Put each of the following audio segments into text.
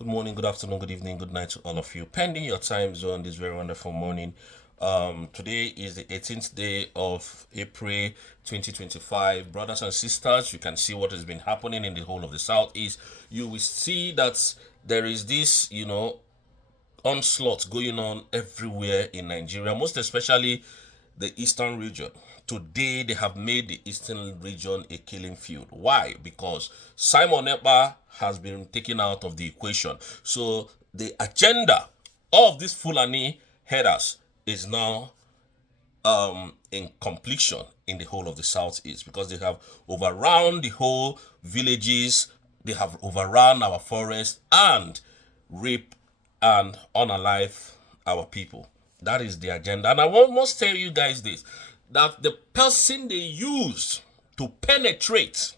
Good morning, good afternoon, good evening, good night to all of you. Pending your time zone this very wonderful morning. Today is the 18th day of April 2025. Brothers and sisters, you can see what has been happening in the whole of the Southeast. You will see that there is this, onslaught going on everywhere in Nigeria, most especially the eastern region. Today, they have made the eastern region a killing field. Why? Because Simon Ekpa has been taken out of the equation. So the agenda of these Fulani headers is now in completion in the whole of the southeast, because they have overrun the whole villages, they have overrun our forests and rape and unalive our people. That is the agenda. And I must tell you guys this, that the person they used to penetrate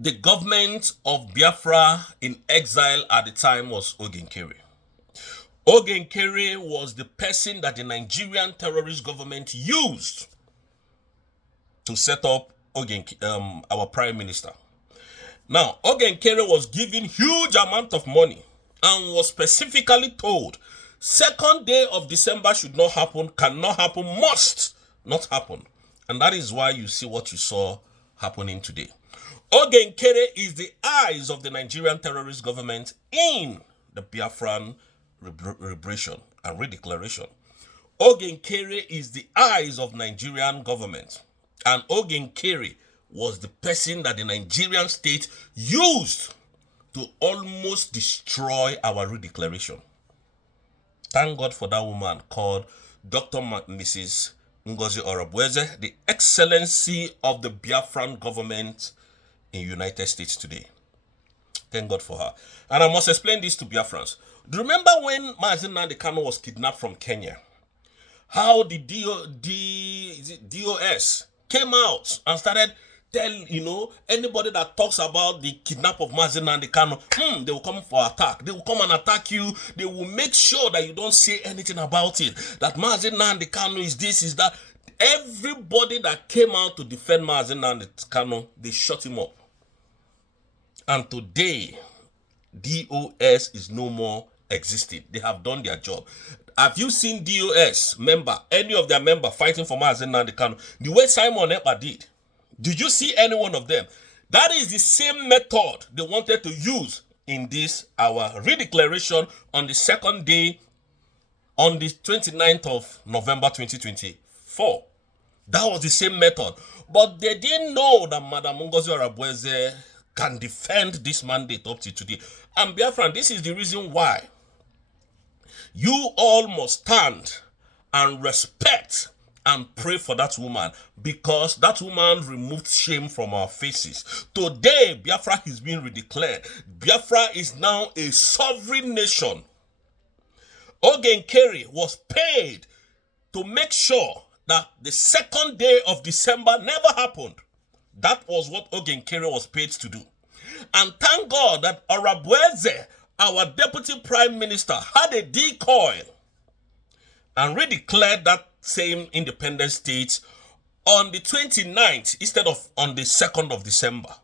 the government of Biafra in exile at the time was Oen Kerry. Oen Kerry was the person that the Nigerian terrorist government used to set up our prime minister. Now, Oen Kerry was given huge amount of money and was specifically told, second day of December should not happen, cannot happen, must not happen. And that is why you see what you saw happening today. Oen Kerry is the eyes of the Nigerian terrorist government in the Biafran liberation and redeclaration. Oen Kerry is the eyes of Nigerian government, and Oen Kerry was the person that the Nigerian state used to almost destroy our redeclaration. Thank God for that woman called Dr. Mrs. Ngozi Orabueze, the excellency of the Biafran government in United States today. Thank God for her. And I must explain this to Biafrans. Do you remember when Mazi Nnamdi Kanu was kidnapped from Kenya? How the DOS came out and started telling, anybody that talks about the kidnap of Mazi Nnamdi Kanu, they will come for attack. They will come and attack you. They will make sure that you don't say anything about it. That Mazi Nnamdi Kanu is this, is that. Everybody that came out to defend Mazi Nnamdi Kanu, they shut him up. And today, DOS is no more existing. They have done their job. Have you seen DOS member, any of their member fighting for Mazi Nnamdi Kanu? The way Simon Ekpa did. Did you see any one of them? That is the same method they wanted to use in this, our redeclaration on the second day, on the 29th of November 2024. That was the same method. But they didn't know that Madam Ngozi Orabueze can defend this mandate up to today. And Biafran, this is the reason why you all must stand and respect and pray for that woman, because that woman removed shame from our faces. Today, Biafra is being redeclared. Biafra is now a sovereign nation. Oen Kerry was paid to make sure that the second day of December never happened. That was what Oen Kerry was paid to do. And thank God that Orabueze, our deputy prime minister, had a decoy and redeclared that same independent state on the 29th instead of on the 2nd of December.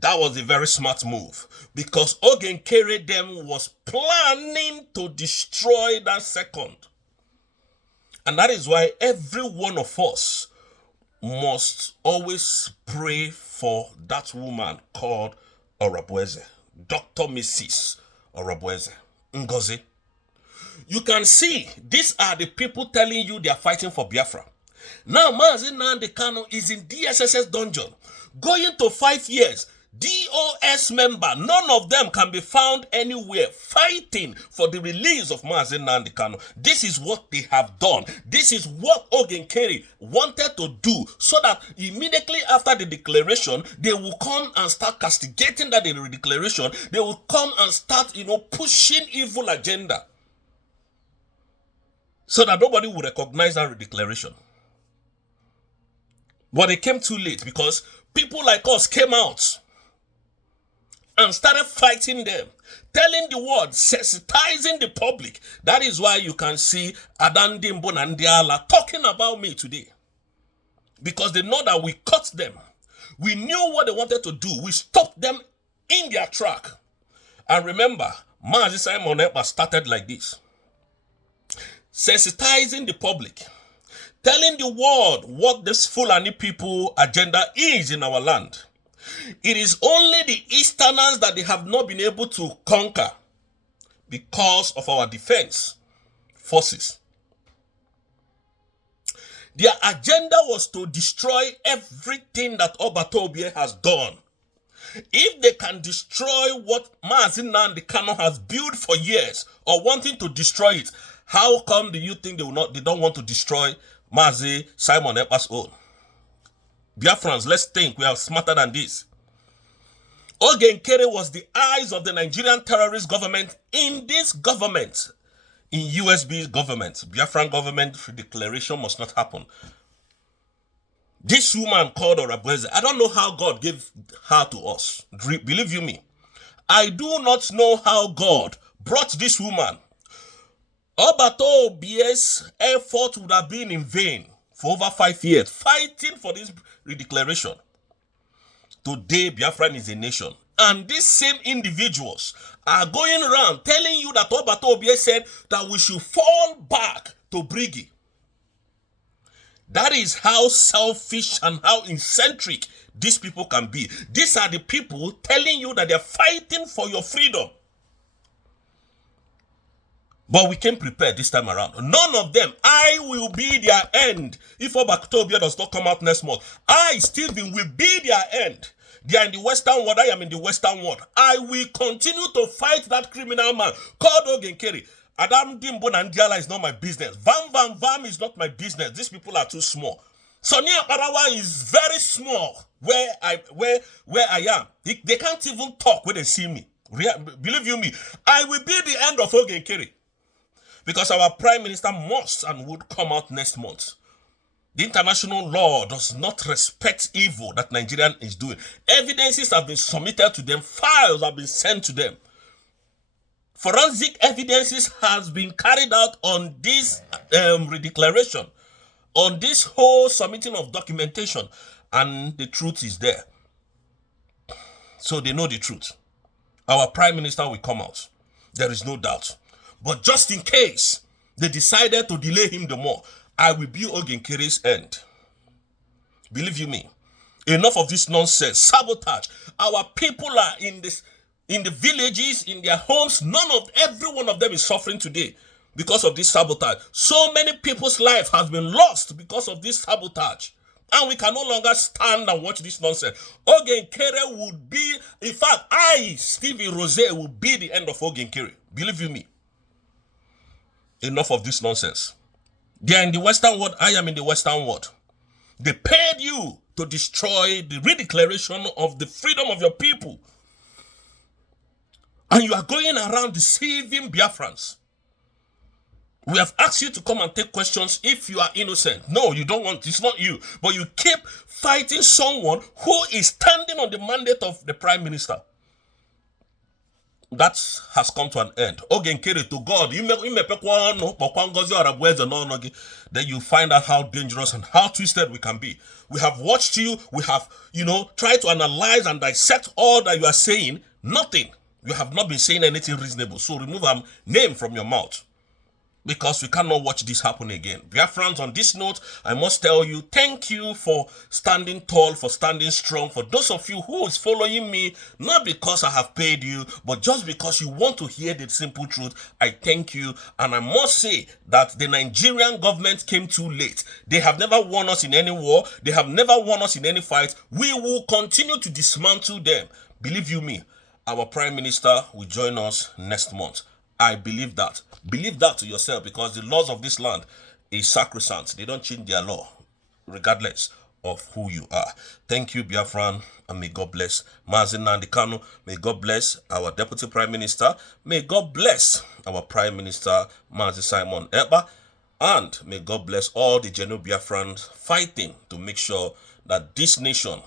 That was a very smart move, because Oen Kerry them was planning to destroy that second. And that is why every one of us must always pray for that woman called Orabueze, Dr. Mrs. Orabueze, Ngozi. You can see, these are the people telling you they are fighting for Biafra. Now, Mazi Nnamdi Kanu is in DSSS dungeon, going to 5 years. DOS member, none of them can be found anywhere fighting for the release of Mazi Nnamdi Kanu. This is what they have done. This is what Oen Kerry wanted to do, so that immediately after the declaration, they will come and start castigating that declaration. They will come and start, pushing evil agenda, so that nobody will recognize that declaration. But they came too late, because people like us came out and started fighting them, telling the world, sensitizing the public. That is why you can see Adandimbo Nandiala talking about me today. Because they know that we caught them. We knew what they wanted to do. We stopped them in their track. And remember, Mazi Simon Ekpa started like this. Sensitizing the public, telling the world what this Fulani people agenda is in our land. It is only the Easterners that they have not been able to conquer because of our defense forces. Their agenda was to destroy everything that Obatobie has done. If they can destroy what Mazi Nnamdi Kanu has built for years, or wanting to destroy it, how come do you think they don't want to destroy Mazi Simon Ekpa's own? Biafrans, let's think. We are smarter than this. Oen Kerry was the eyes of the Nigerian terrorist government in this government, in USB's government. Biafran government redeclaration must not happen. This woman called Orabweze, I don't know how God gave her to us. Believe you me. I do not know how God brought this woman. Obatobie's effort would have been in vain for over 5 years, fighting for this redeclaration. Today, Biafran is a nation. And these same individuals are going around telling you that Obatobie said that we should fall back to Brigi. That is how selfish and how eccentric these people can be. These are the people telling you that they're fighting for your freedom. But we came prepared this time around. None of them. I will be their end. If Obatobie does not come out next month, I, Stephen, will be their end. They are in the Western world. I am in the Western world. I will continue to fight that criminal man called Oen Kerry. Adam Dimbo Nandiala is not my business. Vam is not my business. These people are too small. Sonia Parawa is very small where I am. They can't even talk when they see me. Believe you me, I will be the end of Oen Kerry. Because our Prime Minister must and would come out next month. The international law does not respect evil that Nigeria is doing. Evidences have been submitted to them. Files have been sent to them. Forensic evidences has been carried out on this redeclaration, on this whole submitting of documentation, and the truth is there. So they know the truth. Our Prime Minister will come out. There is no doubt. But just in case they decided to delay him the more, I will be Oen Kerry's end. Believe you me. Enough of this nonsense. Sabotage. Our people are in the villages, in their homes. Every one of them is suffering today because of this sabotage. So many people's life has been lost because of this sabotage. And we can no longer stand and watch this nonsense. Oen Kerry would be, in fact, I, Stevie Rose, will be the end of Oen Kerry. Believe you me. Enough of this nonsense. They are in the Western world. I am in the Western world. They paid you to destroy the redeclaration of the freedom of your people. And you are going around deceiving Biafrans. We have asked you to come and take questions if you are innocent. No, you don't want. It's not you. But you keep fighting someone who is standing on the mandate of the Prime Minister. That has come to an end. Oen Kerry, to God, then you find out how dangerous and how twisted we can be. We have watched you. We have, tried to analyze and dissect all that you are saying. Nothing. You have not been saying anything reasonable. So remove a name from your mouth. Because we cannot watch this happen again. Biafrans, on this note, I must tell you, thank you for standing tall, for standing strong. For those of you who is following me, not because I have paid you, but just because you want to hear the simple truth, I thank you. And I must say that the Nigerian government came too late. They have never won us in any war. They have never won us in any fight. We will continue to dismantle them. Believe you me, our Prime Minister will join us next month. I believe that. Believe that to yourself, because the laws of this land is sacrosanct. They don't change their law, regardless of who you are. Thank you, Biafran, and may God bless Mazi Nnamdi Kanu. May God bless our Deputy Prime Minister. May God bless our Prime Minister, Mazi Simon Ekpa. And may God bless all the genuine Biafrans fighting to make sure that this nation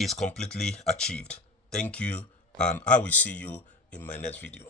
is completely achieved. Thank you, and I will see you in my next video.